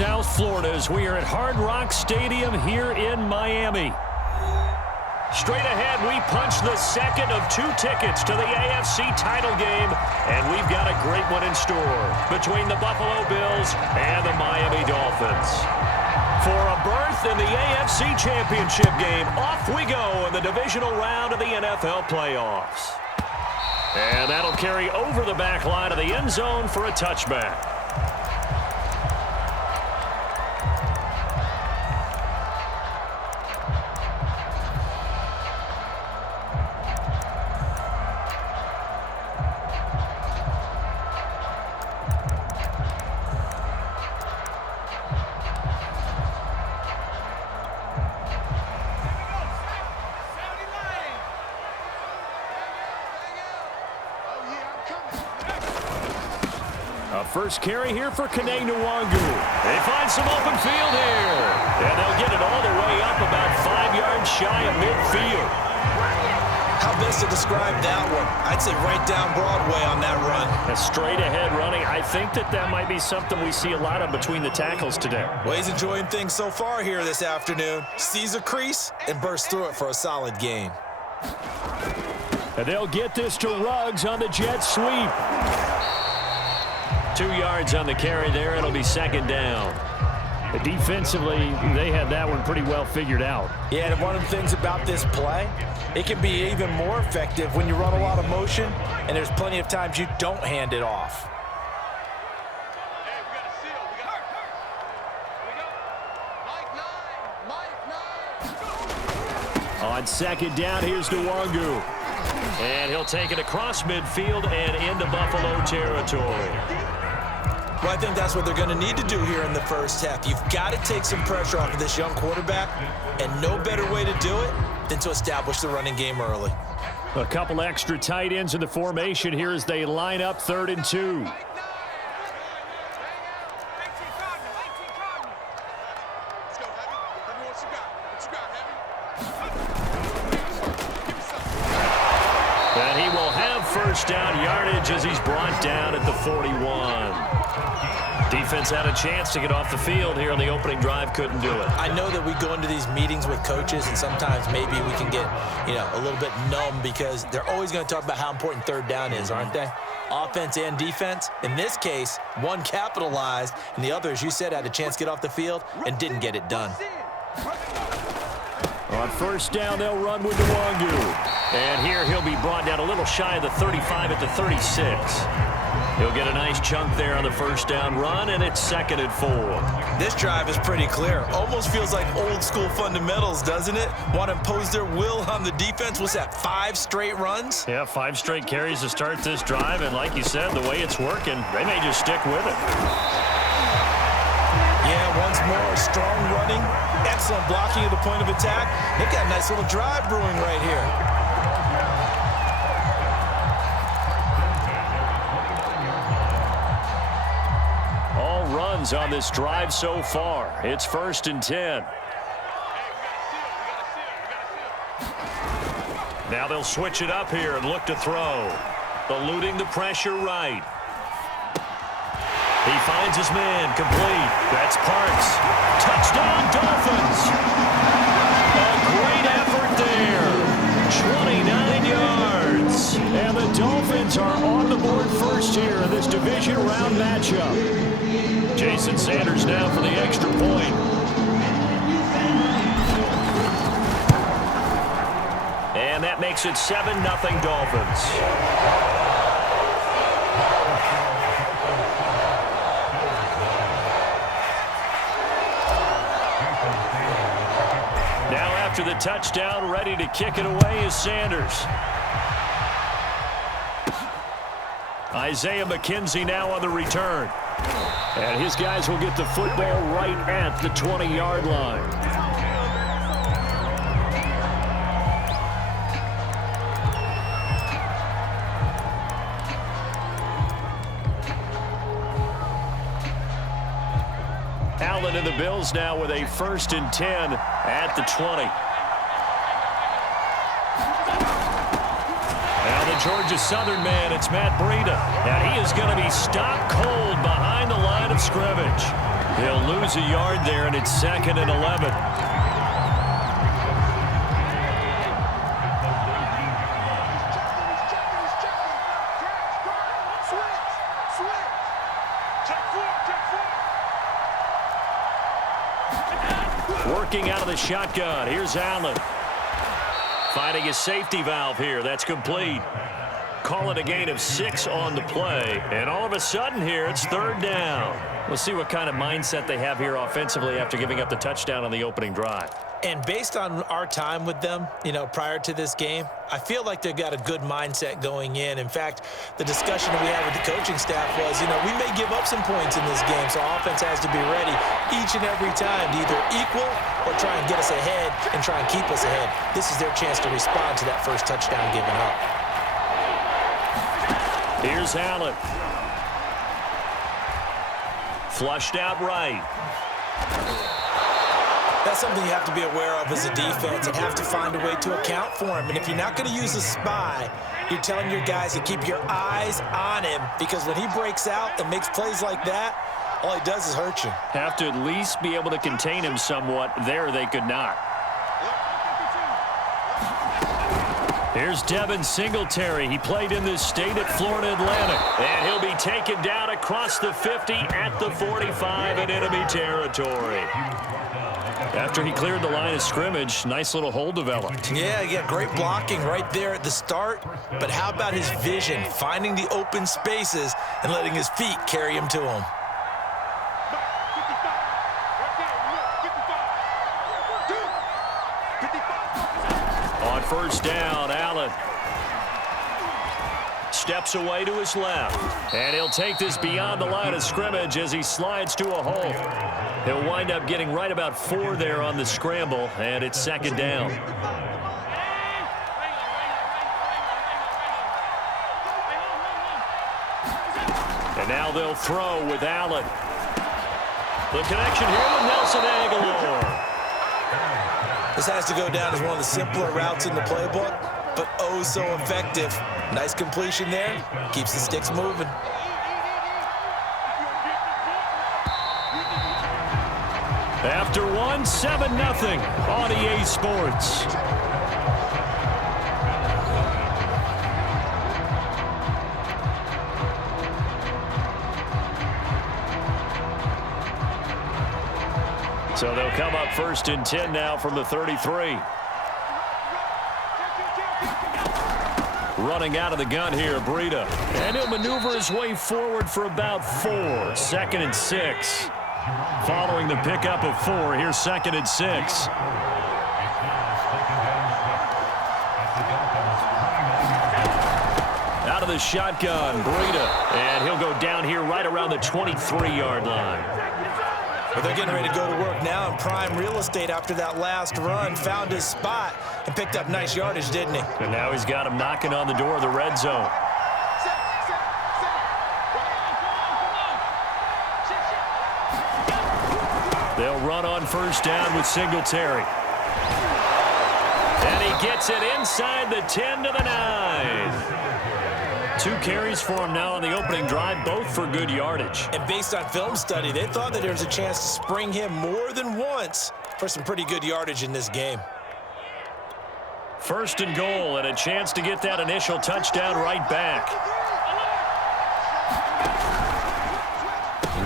South Florida as we are at Hard Rock Stadium here in Miami. Straight ahead, we punch the second of 2 tickets to the AFC title game, and we've got a great one in store between the Buffalo Bills and the Miami Dolphins. For a berth in the AFC Championship game, off we go in the divisional round of the NFL playoffs. And that'll carry over the back line of the end zone for a touchback. First carry here for Kene Nwangu. They find some open field here. And they'll get it all the way up about 5 yards shy of midfield. How best to describe that one? I'd say right down Broadway on that run. A straight ahead running. I think that might be something we see a lot of between the tackles today. Well, he's enjoying things so far here this afternoon. Sees a crease and bursts through it for a solid gain. And they'll get this to Ruggs on the jet sweep. 2 yards on the carry there. It'll be second down. Defensively, they had that one pretty well figured out. Yeah, and one of the things about this play, it can be even more effective when you run a lot of motion, and there's plenty of times you don't hand it off. On second down, here's Nwangu. And he'll take it across midfield and into Buffalo territory. Well, I think that's what they're going to need to do here in the first half. You've got to take some pressure off of this young quarterback, and no better way to do it than to establish the running game early. A couple extra tight ends in the formation here as they line up 3rd and 2. And he will have first down yardage as he's brought down at the 41. Defense had a chance to get off the field here on the opening drive, couldn't do it. I know that we go into these meetings with coaches, and sometimes maybe we can get, a little bit numb because they're always going to talk about how important 3rd down is, aren't they? Offense and defense. In this case, one capitalized, and the other, as you said, had a chance to get off the field and didn't get it done. On first down, they'll run with Nwangu. And here he'll be brought down a little shy of the 35 at the 36. He'll get a nice chunk there on the first down run, and it's 2nd and 4. This drive is pretty clear. Almost feels like old school fundamentals, doesn't it? Want to impose their will on the defense. What's that, 5 straight runs? Yeah, 5 straight carries to start this drive, and like you said, the way it's working, they may just stick with it. Yeah, once more, strong running, excellent blocking at the point of attack. They've got a nice little drive brewing right here. Runs on this drive so far. It's 1st and 10. Now they'll switch it up here and look to throw. Eluding the pressure right. He finds his man complete. That's Parks. Touchdown Dolphins. A great effort there. 29 yards. And the Dolphins are on the board first here in this division round matchup. Jason Sanders now for the extra point. And that makes it 7-0 Dolphins. Now after the touchdown, ready to kick it away is Sanders. Isaiah McKenzie now on the return. And his guys will get the football right at the 20-yard line. Allen and the Bills now with a 1st and 10 at the 20. Now the Georgia Southern man, it's Matt Breida. And he is going to be stopped cold behind the line of scrimmage. He'll lose a yard there, and it's 2nd and 11. Working out of the shotgun. Here's Allen. Finding his safety valve here. That's complete. Call it a gain of 6 on the play. And all of a sudden here, it's 3rd down. We'll see what kind of mindset they have here offensively after giving up the touchdown on the opening drive. And based on our time with them, prior to this game, I feel like they've got a good mindset going in. In fact, the discussion that we had with the coaching staff was, we may give up some points in this game, so offense has to be ready each and every time to either equal or try and get us ahead and try and keep us ahead. This is their chance to respond to that first touchdown given up. Here's Allen. Flushed out right. That's something you have to be aware of as a defense and have to find a way to account for him. And if you're not going to use a spy, you're telling your guys to keep your eyes on him, because when he breaks out and makes plays like that, all he does is hurt you. Have to at least be able to contain him somewhat. There they could not. Here's Devin Singletary. He played in this state at Florida Atlantic. And he'll be taken down across the 50 at the 45 in enemy territory. After he cleared the line of scrimmage, nice little hole developed. Yeah, great blocking right there at the start. But how about his vision, finding the open spaces and letting his feet carry him to him? On 1st down, Allen steps away to his left. And he'll take this beyond the line of scrimmage as he slides to a hole. He'll wind up getting right about 4 there on the scramble, and it's 2nd down. And now they'll throw with Allen. The connection here with Nelson Aguilar. This has to go down as one of the simpler routes in the playbook, but oh so effective. Nice completion there. Keeps the sticks moving. After one, 7-0 on EA Sports. So they'll come up 1st and 10 now from the 33. Running out of the gun here, Breida. And he'll maneuver his way forward for about 4. 2nd and 6. Following the pickup of 4, here's 2nd and 6. Out of the shotgun, Breida. And he'll go down here right around the 23-yard line. Well, they're getting ready to go to work now in prime real estate after that last run. Found his spot and picked up nice yardage, didn't he? And now he's got him knocking on the door of the red zone. They'll run on 1st down with Singletary. And he gets it inside the 10 to the 9. 2 carries for him now on the opening drive, both for good yardage. And based on film study, they thought that there was a chance to spring him more than once for some pretty good yardage in this game. 1st and goal, and a chance to get that initial touchdown right back.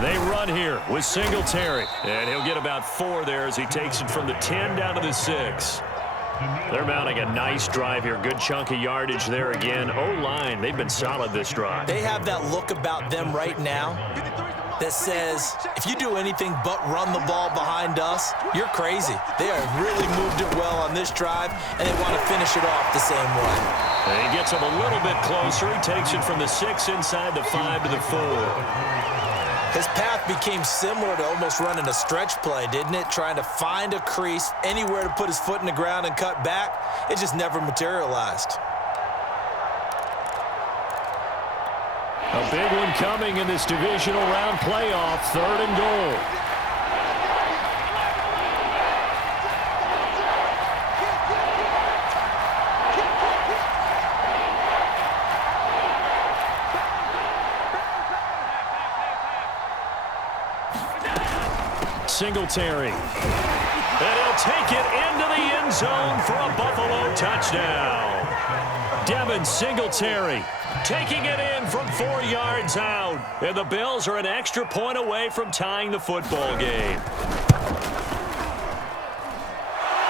They run here with Singletary. And he'll get about 4 there as he takes it from the 10 down to the 6. They're mounting a nice drive here. Good chunk of yardage there again. O-line, they've been solid this drive. They have that look about them right now that says, if you do anything but run the ball behind us, you're crazy. They have really moved it well on this drive, and they want to finish it off the same way. And he gets him a little bit closer. He takes it from the 6 inside the 5 to the 4. His path became similar to almost running a stretch play, didn't it? Trying to find a crease, anywhere to put his foot in the ground and cut back. It just never materialized. A big one coming in this divisional round playoff, 3rd and goal. Singletary. And he'll take it into the end zone for a Buffalo touchdown. Devin Singletary taking it in from 4 yards out. And the Bills are an extra point away from tying the football game.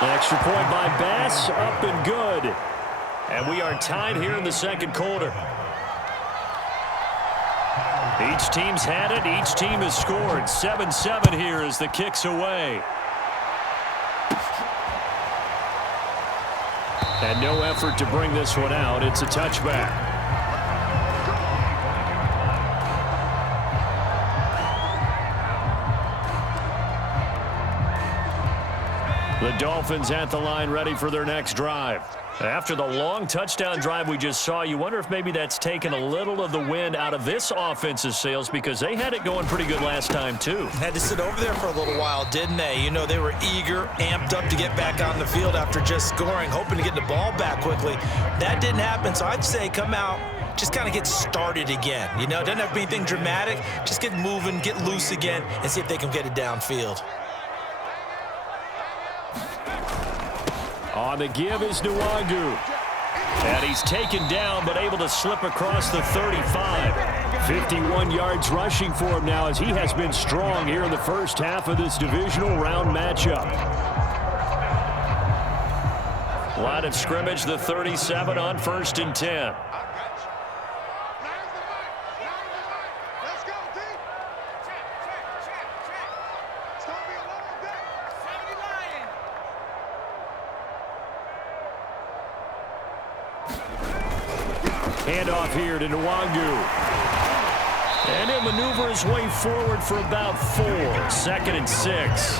An extra point by Bass, up and good. And we are tied here in the second quarter. Each team's had it. Each team has scored. 7-7 here as the kick's away. And no effort to bring this one out. It's a touchback. The Dolphins at the line ready for their next drive. After the long touchdown drive we just saw, you wonder if maybe that's taken a little of the wind out of this offense's sails because they had it going pretty good last time too. Had to sit over there for a little while, didn't they? You know, they were eager, amped up to get back on the field after just scoring, hoping to get the ball back quickly. That didn't happen, so I'd say come out, just kind of get started again. You know, it doesn't have to be anything dramatic. Just get moving, get loose again, and see if they can get it downfield. On the give is Nwangu. And he's taken down but able to slip across the 35. 51 yards rushing for him now as he has been strong here in the first half of this divisional round matchup. Line of scrimmage, the 37 on 1st and 10. Handoff here to Nwangu. And he'll maneuver his way forward for about 4. 2nd and 6.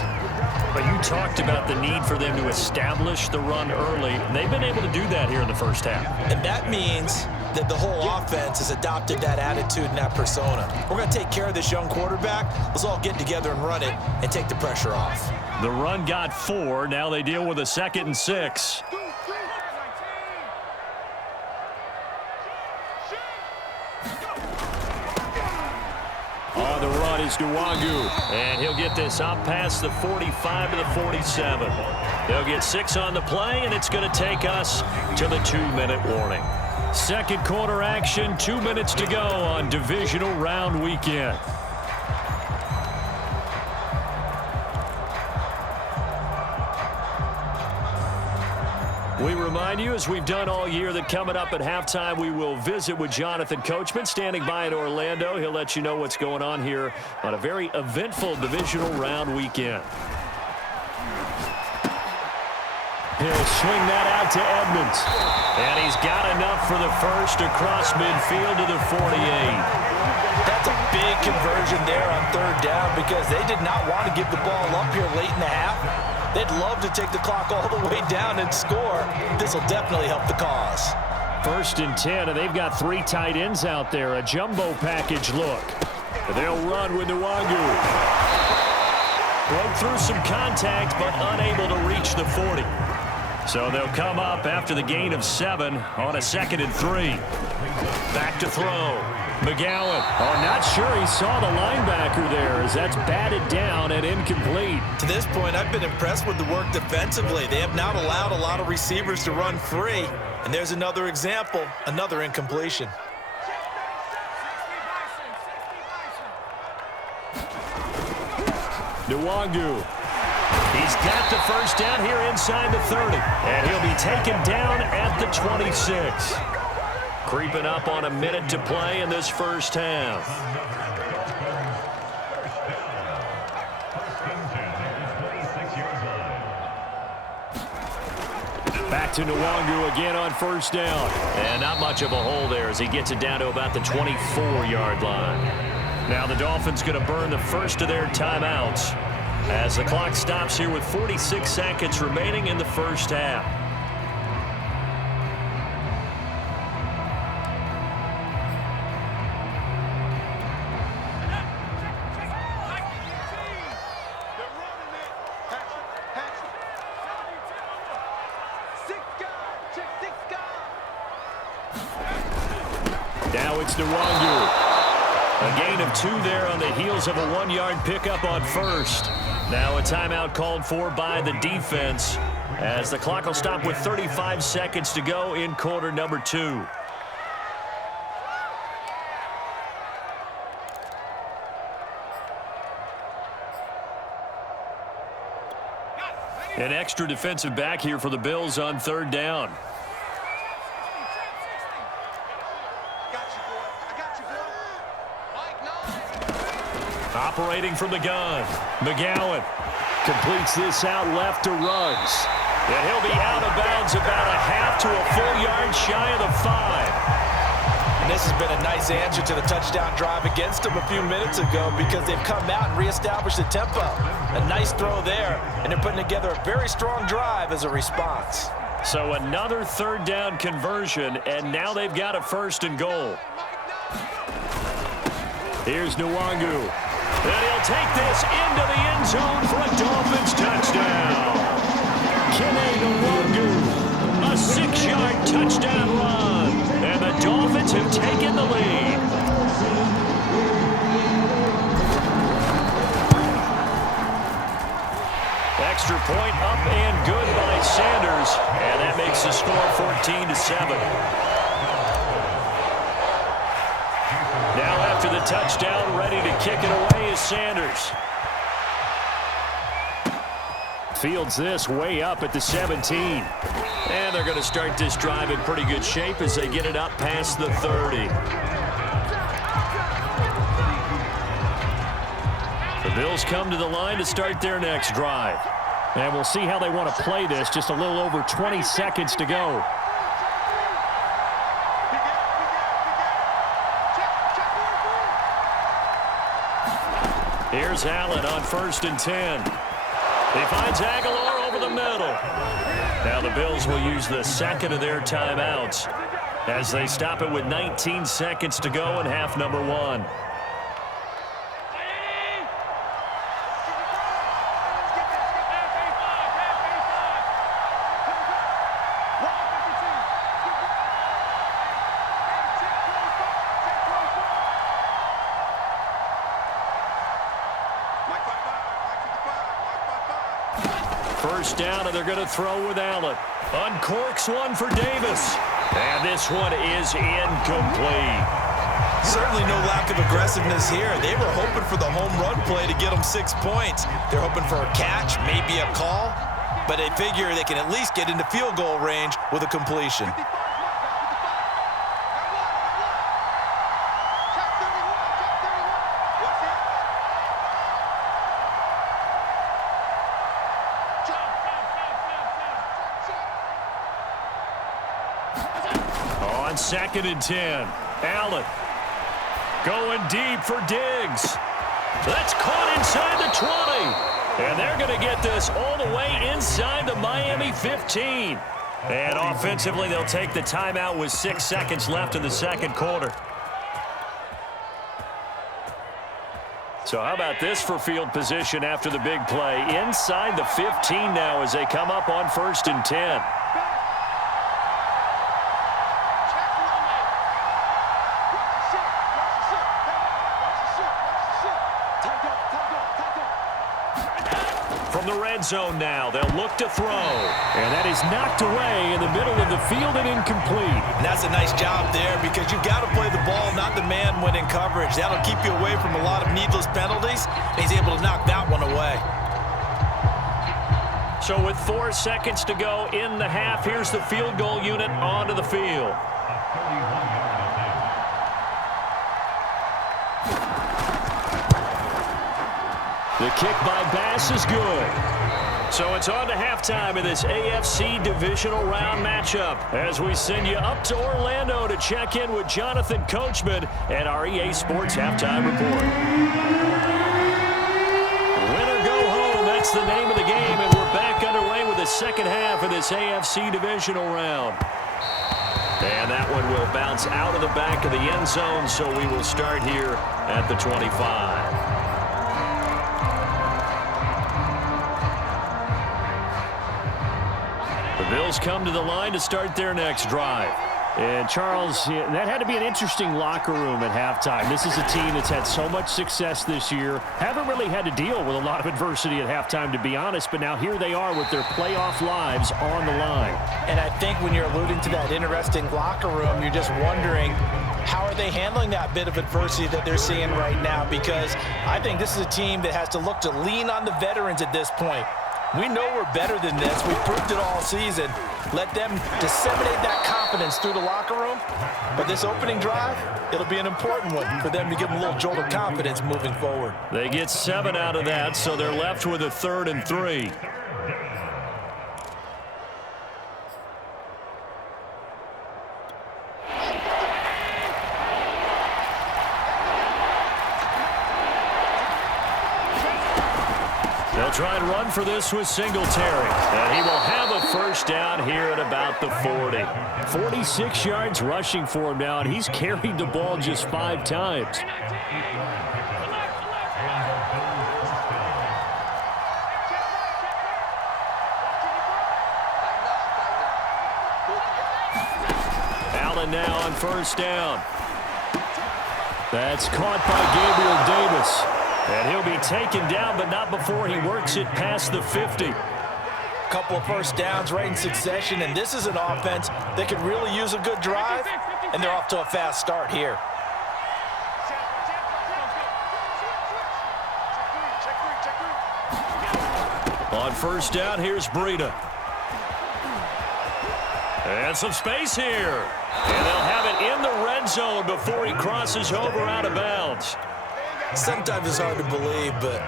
But you talked about the need for them to establish the run early. They've been able to do that here in the first half. And that means that the whole offense has adopted that attitude and that persona. We're going to take care of this young quarterback. Let's all get together and run it and take the pressure off. The run got 4. Now they deal with a 2nd and 6. On the run is Nwangu, and he'll get this out past the 45 to the 47. They'll get 6 on the play, and it's going to take us to the 2-minute warning. Second quarter action, 2 minutes to go on divisional round weekend. We remind you, as we've done all year, that coming up at halftime, we will visit with Jonathan Coachman, standing by in Orlando. He'll let you know what's going on here on a very eventful divisional round weekend. He'll swing that out to Edmonds. And he's got enough for the first across midfield to the 48. That's a big conversion there on 3rd down because they did not want to give the ball up here late in the half. They'd love to take the clock all the way down and score. This will definitely help the cause. 1st and 10, and they've got 3 tight ends out there. A jumbo package look. They'll run with Nwangu. Broke through some contact, but unable to reach the 40. So they'll come up after the gain of 7 on a 2nd and 3. Back to throw. McGowan. Oh, not sure he saw the linebacker there as that's batted down and incomplete. To this point, I've been impressed with the work defensively. They have not allowed a lot of receivers to run free. And there's another example, another incompletion. Nwangu. He's got the first down here inside the 30. And he'll be taken down at the 26. Creeping up on a minute to play in this first half. Back to Nwangu again on 1st down. And not much of a hole there as he gets it down to about the 24-yard line. Now the Dolphins going to burn the first of their timeouts as the clock stops here with 46 seconds remaining in the first half. Now it's Nwangu. A gain of 2 there on the heels of a 1-yard pickup on 1st. Now a timeout called for by the defense as the clock will stop with 35 seconds to go in quarter number 2. An extra defensive back here for the Bills on 3rd down. Operating from the gun, McGowan completes this out left to Ruggs. And he'll be out of bounds about a half to a full yard shy of the 5. And this has been a nice answer to the touchdown drive against them a few minutes ago because they've come out and reestablished the tempo. A nice throw there, and they're putting together a very strong drive as a response. So another 3rd down conversion, and now they've got a 1st and goal. Here's Nwangu. And he'll take this into the end zone for a Dolphins touchdown. Kene Nwangu, a 6-yard touchdown run. And the Dolphins have taken the lead. Extra point up and good by Sanders. And that makes the score 14-7. Now after the touchdown, ready to kick it away is Sanders. Fields this way up at the 17. And they're going to start this drive in pretty good shape as they get it up past the 30. The Bills come to the line to start their next drive. And we'll see how they want to play this. Just a little over 20 seconds to go. Here's Allen on 1st and 10. He finds Aguilar over the middle. Now the Bills will use the second of their timeouts as they stop it with 19 seconds to go in half number 1. First down, and they're going to throw with Allen. Uncorks one for Davis. And this one is incomplete. Certainly no lack of aggressiveness here. They were hoping for the home run play to get them 6 points. They're hoping for a catch, maybe a call, but they figure they can at least get into field goal range with a completion. On 2nd and 10, Allen going deep for Diggs. That's caught inside the 20. And they're going to get this all the way inside the Miami 15. And offensively, they'll take the timeout with 6 seconds left in the second quarter. So how about this for field position after the big play? Inside the 15 now as they come up on 1st and 10. From the red zone now, they'll look to throw. And that is knocked away in the middle of the field and incomplete. And that's a nice job there because you've got to play the ball, not the man when in coverage. That'll keep you away from a lot of needless penalties. And he's able to knock that one away. So with 4 seconds to go in the half, here's the field goal unit onto the field. The kick by Bass is good. So it's on to halftime in this AFC Divisional Round matchup as we send you up to Orlando to check in with Jonathan Coachman and our EA Sports Halftime Report. Win or go home, that's the name of the game, and we're back underway with the second half of this AFC Divisional Round. And that one will bounce out of the back of the end zone, so we will start here at the 25. The Bills come to the line to start their next drive. And, Charles, that had to be an interesting locker room at halftime. This is a team that's had so much success this year. Haven't really had to deal with a lot of adversity at halftime, to be honest, but now here they are with their playoff lives on the line. And I think when you're alluding to that interesting locker room, you're just wondering, how are they handling that bit of adversity that they're seeing right now? Because I think this is a team that has to look to lean on the veterans at this point. We know we're better than this. We've proved it all season. Let them disseminate that confidence through the locker room. But this opening drive, it'll be an important one for them to give them a little jolt of confidence moving forward. They get 7 out of that, so they're left with a 3rd and 3. They'll try and run for this with Singletary. And he will have a first down here at about the 40. 46 yards rushing for him now, and he's carried the ball just 5 times. Allen now on first down. That's caught by Gabriel Davis. And he'll be taken down, but not before he works it past the 50. Couple of first downs right in succession, and this is an offense that could really use a good drive, and they're off to a fast start here. On first down, here's Breida. And some space here. And they'll have it in the red zone before he crosses over out of bounds. Sometimes it's hard to believe, but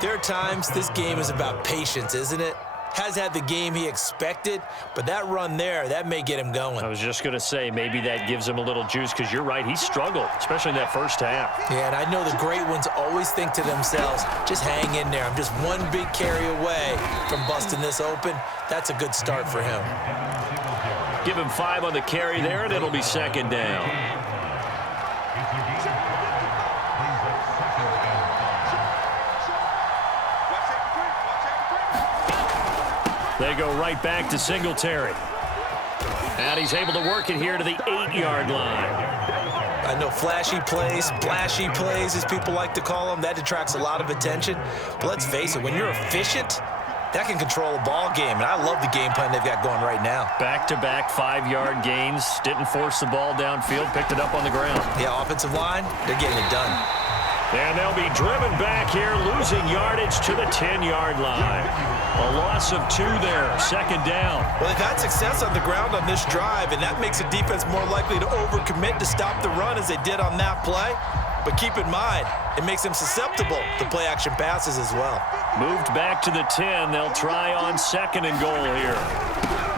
there are times this game is about patience, isn't it? Has had the game he expected, but that run there, that may get him going. I was just going to say, maybe that gives him a little juice, because you're right, he struggled, especially in that first half. Yeah, and I know the great ones always think to themselves, just hang in there. I'm just one big carry away from busting this open. That's a good start for him. Give him 5 on the carry there, and it'll be second down. They go right back to Singletary. And he's able to work it here to the 8-yard line. I know flashy plays, splashy plays, as people like to call them, that attracts a lot of attention. But let's face it, when you're efficient, that can control a ball game. And I love the game plan they've got going right now. Back-to-back 5-yard gains. Didn't force the ball downfield. Picked it up on the ground. Yeah, offensive line, they're getting it done. And they'll be driven back here, losing yardage to the 10-yard line. A loss of 2 there, second down. Well, they've had success on the ground on this drive, and that makes a defense more likely to overcommit to stop the run as they did on that play. But keep in mind, it makes them susceptible to play-action passes as well. Moved back to the 10. They'll try on 2nd and goal here.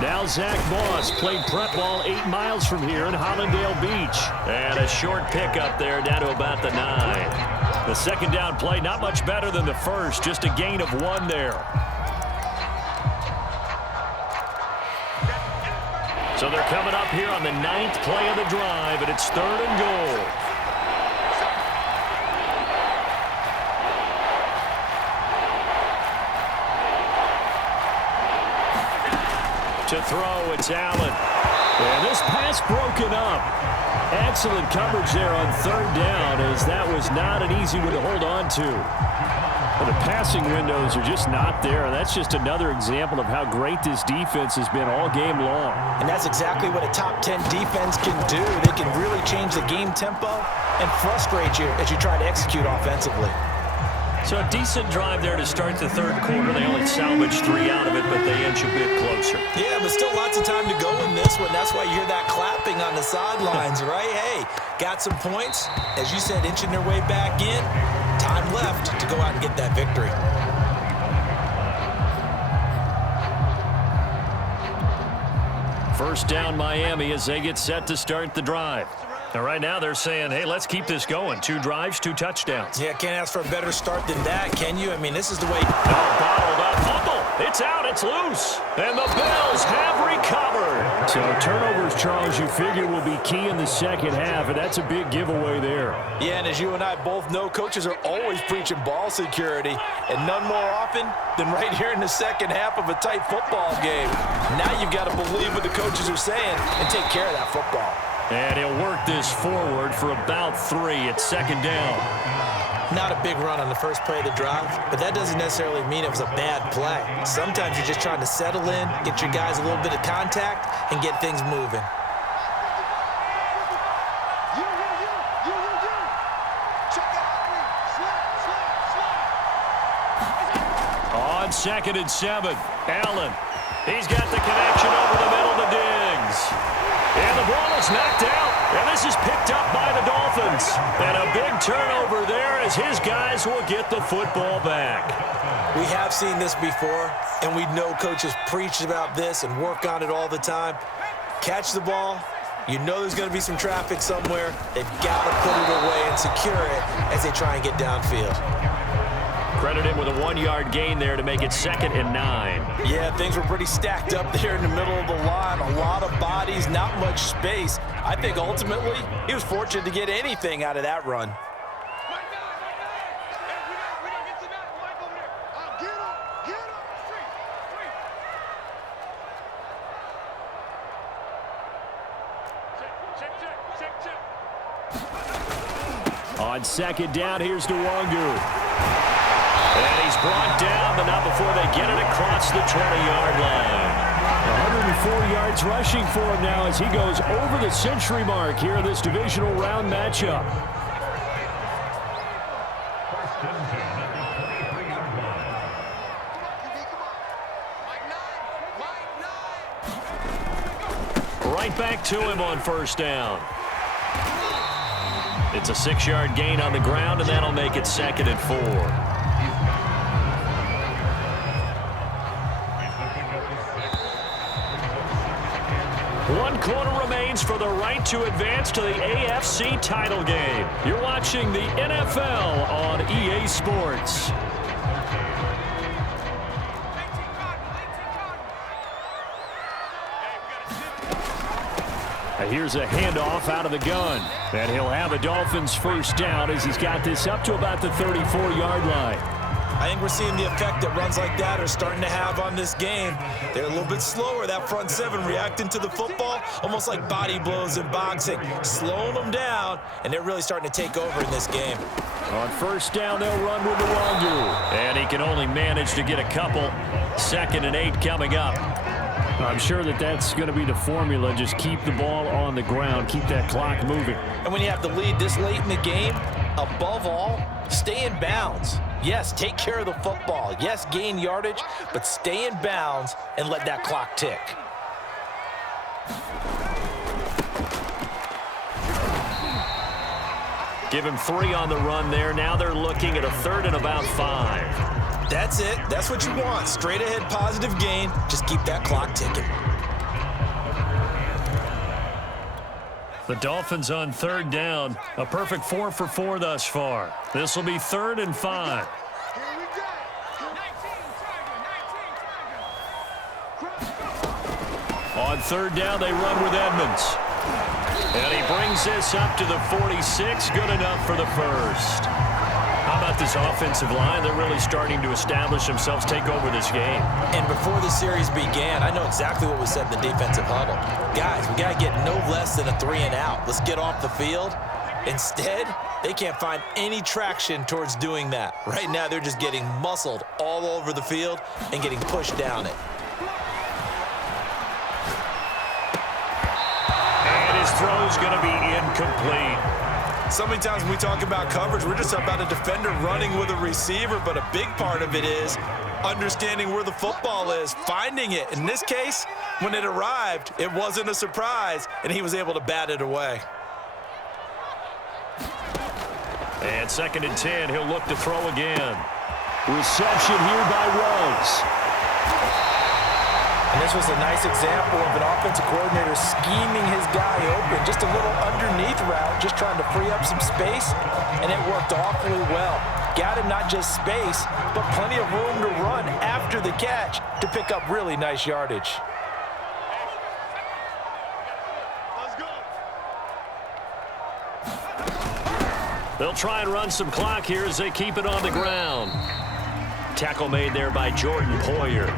Now Zach Moss played prep ball 8 miles from here in Hollandale Beach. And a short pickup there down to about the 9. The second down play not much better than the first, just a gain of 1 there. So they're coming up here on the 9th play of the drive, and it's 3rd and goal. To throw, it's Allen. And this pass broken up. Excellent coverage there on 3rd down, as that was not an easy one to hold on to. But the passing windows are just not there, and that's just another example of how great this defense has been all game long. And that's exactly what a top 10 defense can do. They can really change the game tempo and frustrate you as you try to execute offensively. So a decent drive there to start the 3rd quarter. They only salvaged 3 out of it, but they inch a bit closer. Yeah, but still lots of time to go in this one. That's why you hear that clapping on the sidelines, right? Hey, got some points. As you said, inching their way back in. Time left to go out and get that victory. First down Miami as they get set to start the drive. And right now they're saying, hey, let's keep this going. 2 drives, 2 touchdowns. Yeah, can't ask for a better start than that, can you? I mean, this is the way. Bottled up fumble. It's It's out. It's loose. And the Bills have recovered. So turnovers, Charles, you figure will be key in the second half, and that's a big giveaway there. Yeah, and as you and I both know, coaches are always preaching ball security, and none more often than right here in the second half of a tight football game. Now you've got to believe what the coaches are saying and take care of that football. And he'll work this forward for about 3. It's second down. Not a big run on the first play of the drive, but that doesn't necessarily mean it was a bad play. Sometimes you're just trying to settle in, get your guys a little bit of contact, and get things moving. On 2nd and 7, Allen. He's got the connection over the middle to Diggs. And the ball is knocked out. And this is picked up by the Dolphins. And a big turnover there as his guys will get the football back. We have seen this before, and we know coaches preach about this and work on it all the time. Catch the ball. You know there's going to be some traffic somewhere. They've got to put it away and secure it as they try and get downfield. Credit him with a 1-yard gain there to make it 2nd and 9. Yeah, things were pretty stacked up there in the middle of the line. A lot of bodies, not much space. I think ultimately he was fortunate to get anything out of that run. On 2nd down, here's Nwangu. And he's brought down, but not before they get it across the 20-yard line. 104 yards rushing for him now as he goes over the century mark here in this divisional round matchup. Right back to him on 1st down. It's a 6-yard gain on the ground, and that'll make it 2nd and 4. One quarter remains for the right to advance to the AFC title game. You're watching the NFL on EA Sports. Here's a handoff out of the gun. And he'll have a Dolphins 1st down as he's got this up to about the 34-yard line. I think we're seeing the effect that runs like that are starting to have on this game. They're a little bit slower, that front 7, reacting to the football, almost like body blows in boxing, slowing them down, and they're really starting to take over in this game. On 1st down, they'll run with Nwangu. And he can only manage to get a couple. 2nd and 8 coming up. I'm sure that that's going to be the formula. Just keep the ball on the ground. Keep that clock moving. And when you have the lead this late in the game, above all, stay in bounds. Yes, take care of the football. Yes, gain yardage, but stay in bounds and let that clock tick. Give him 3 on the run there. Now they're looking at a 3rd and about 5. That's it. That's what you want. Straight ahead positive gain. Just keep that clock ticking. The Dolphins on 3rd down. A perfect 4 for 4 thus far. This will be 3rd and 5. On 3rd down, they run with Edmonds. And he brings this up to the 46. Good enough for the 1st. How about this offensive line? They're really starting to establish themselves, take over this game. And before the series began, I know exactly what was said in the defensive huddle. Guys, we got to get no less than a 3 and out. Let's get off the field. Instead, they can't find any traction towards doing that. Right now, they're just getting muscled all over the field and getting pushed down it. And his throw's going to be incomplete. So many times when we talk about coverage, we're just about a defender running with a receiver, but a big part of it is understanding where the football is, finding it. In this case, when it arrived, it wasn't a surprise, and he was able to bat it away. And 2nd and 10, he'll look to throw again. Reception here by Ruggs. And this was a nice example of an offensive coordinator scheming his guy open. Just a little underneath route, just trying to free up some space, and it worked awfully well. Got him not just space, but plenty of room to run after after the catch to pick up really nice yardage. They'll try and run some clock here as they keep it on the ground. Tackle made there by Jordan Poyer.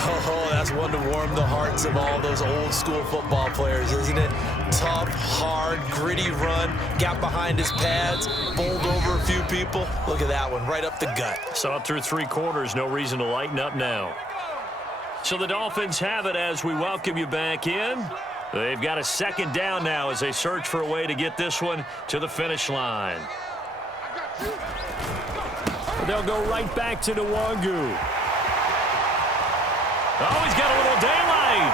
Oh, that's one to warm the hearts of all those old school football players, isn't it? Tough, hard, gritty run, got behind his pads, bowled over a few people. Look at that one, right up the gut. Saw it through 3 quarters, no reason to lighten up now. So the Dolphins have it as we welcome you back in. They've got a 2nd down now as they search for a way to get this one to the finish line. They'll go right back to Nwangu. Oh, he's got a little daylight.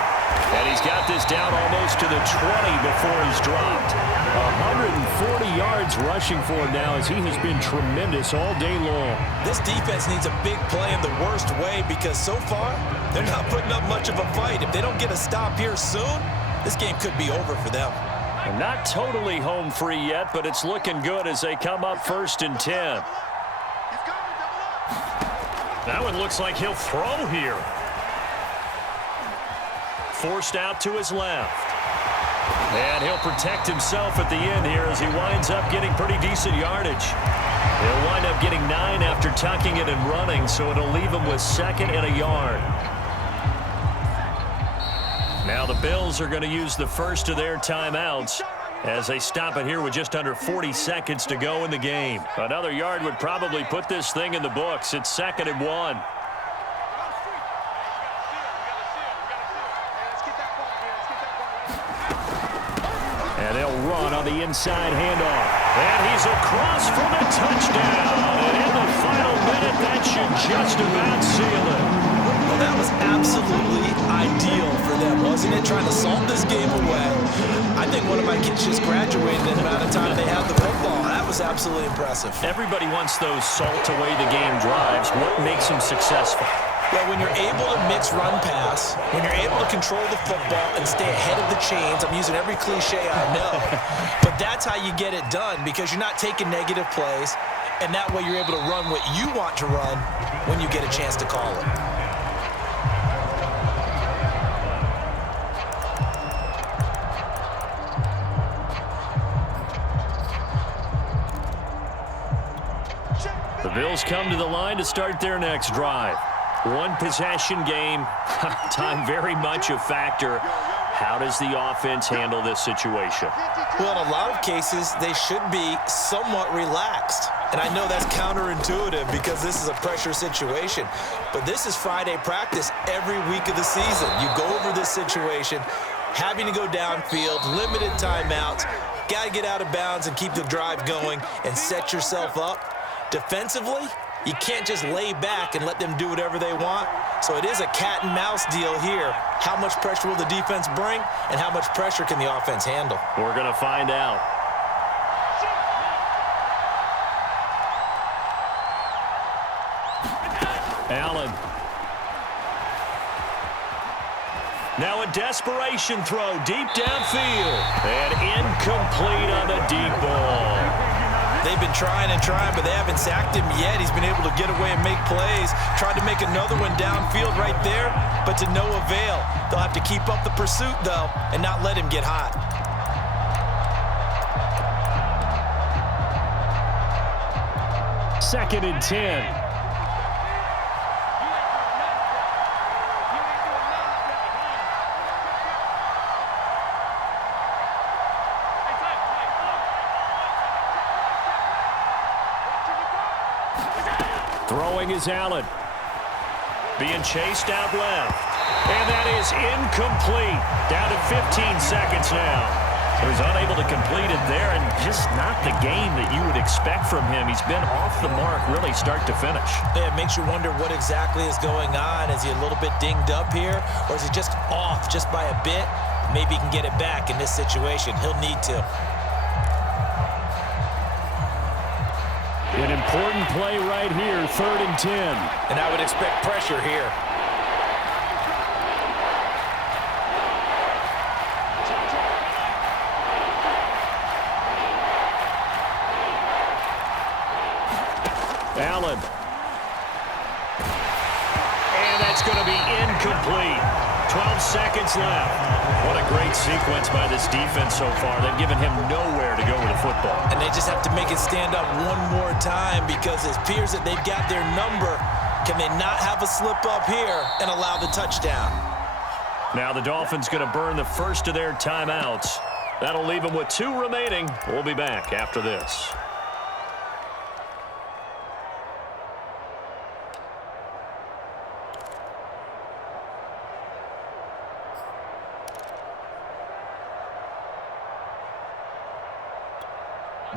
And he's got this down almost to the 20 before he's dropped. 140 yards rushing for him now as he has been tremendous all day long. This defense needs a big play in the worst way because so far they're not putting up much of a fight. If they don't get a stop here soon, this game could be over for them. And not totally home free yet, but it's looking good as they come up 1st and 10. That one looks like he'll throw here. Forced out to his left. And he'll protect himself at the end here as he winds up getting pretty decent yardage. He'll wind up getting 9 after tucking it and running, so it'll leave him with 2nd and a yard. Now the Bills are going to use the first of their timeouts as they stop it here with just under 40 seconds to go in the game. Another yard would probably put this thing in the books. It's 2nd and 1. And they'll run on the inside handoff. And he's across for the touchdown. And in the final minute, that should just about seal it. Well, that was absolutely ideal for them, wasn't it? Trying to salt this game away. I think one of my kids just graduated in the amount of time they had the football. That was absolutely impressive. Everybody wants those salt away the game drives. What makes them successful? Well, when you're able to mix run pass, when you're able to control the football and stay ahead of the chains, I'm using every cliche I know, but that's how you get it done because you're not taking negative plays, and that way you're able to run what you want to run when you get a chance to call it. The Bills come to the line to start their next drive. One possession game, time very much a factor. How does the offense handle this situation? Well, in a lot of cases, they should be somewhat relaxed. And I know that's counterintuitive because this is a pressure situation. But this is Friday practice every week of the season. You go over this situation, having to go downfield, limited timeouts, got to get out of bounds and keep the drive going and set yourself up. Defensively, you can't just lay back and let them do whatever they want. So it is a cat and mouse deal here. How much pressure will the defense bring, and how much pressure can the offense handle? We're going to find out. Allen. Now a desperation throw deep downfield. And incomplete on the deep ball. They've been trying and trying, but they haven't sacked him yet. He's been able to get away and make plays. Tried to make another one downfield right there, but to no avail. They'll have to keep up the pursuit, though, and not let him get hot. Second and 10. Throwing is Allen. Being chased out left. And that is incomplete. Down to 15 seconds now. So he's unable to complete it there, and just not the game that you would expect from him. He's been off the mark really start to finish. Yeah, it makes you wonder what exactly is going on. Is he a little bit dinged up here, or is he just off just by a bit? Maybe he can get it back in this situation. He'll need to. An important play right here, 3rd and 10. And I would expect pressure here. Allen. And That's going to be incomplete. 12 seconds left. What a great sequence by this defense so far. They've given him nowhere to go with the football. And they just have to make it stand up one more time because it appears that they've got their number. Can they not have a slip up here and allow the touchdown? Now the Dolphins going to burn the first of their timeouts. That'll leave them with 2 remaining. We'll be back after this.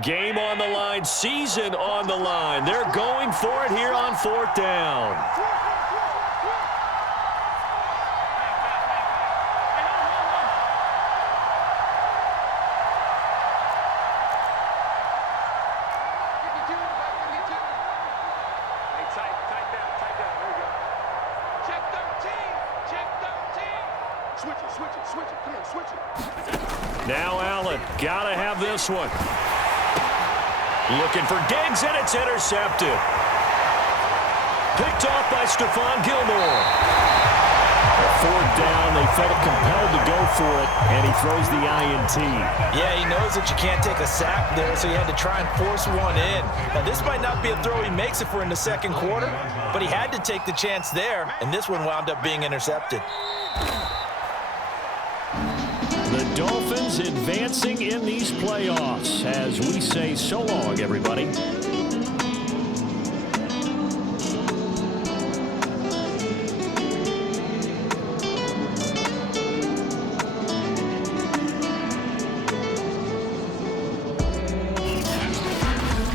Game on the line, season on the line. They're going for it here on 4th down. Now Allen, gotta have this one. Looking for Diggs, and it's intercepted. Picked off by Stephon Gilmore. 4th down, they felt compelled to go for it, and he throws the INT. Yeah, he knows that you can't take a sack there, so he had to try and force one in. Now, this might not be a throw he makes it for in the second quarter, but he had to take the chance there, and this one wound up being intercepted. The Dolphins advancing in these playoffs as we say so long, everybody.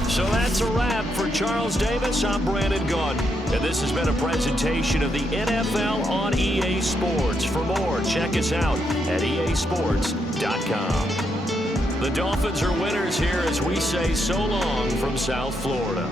So that's a wrap for Charles Davis. I'm Brandon Gaudin, and this has been a presentation of the NFL on EA Sports. For more, check us out at easports.com. The Dolphins are winners here as we say so long from South Florida.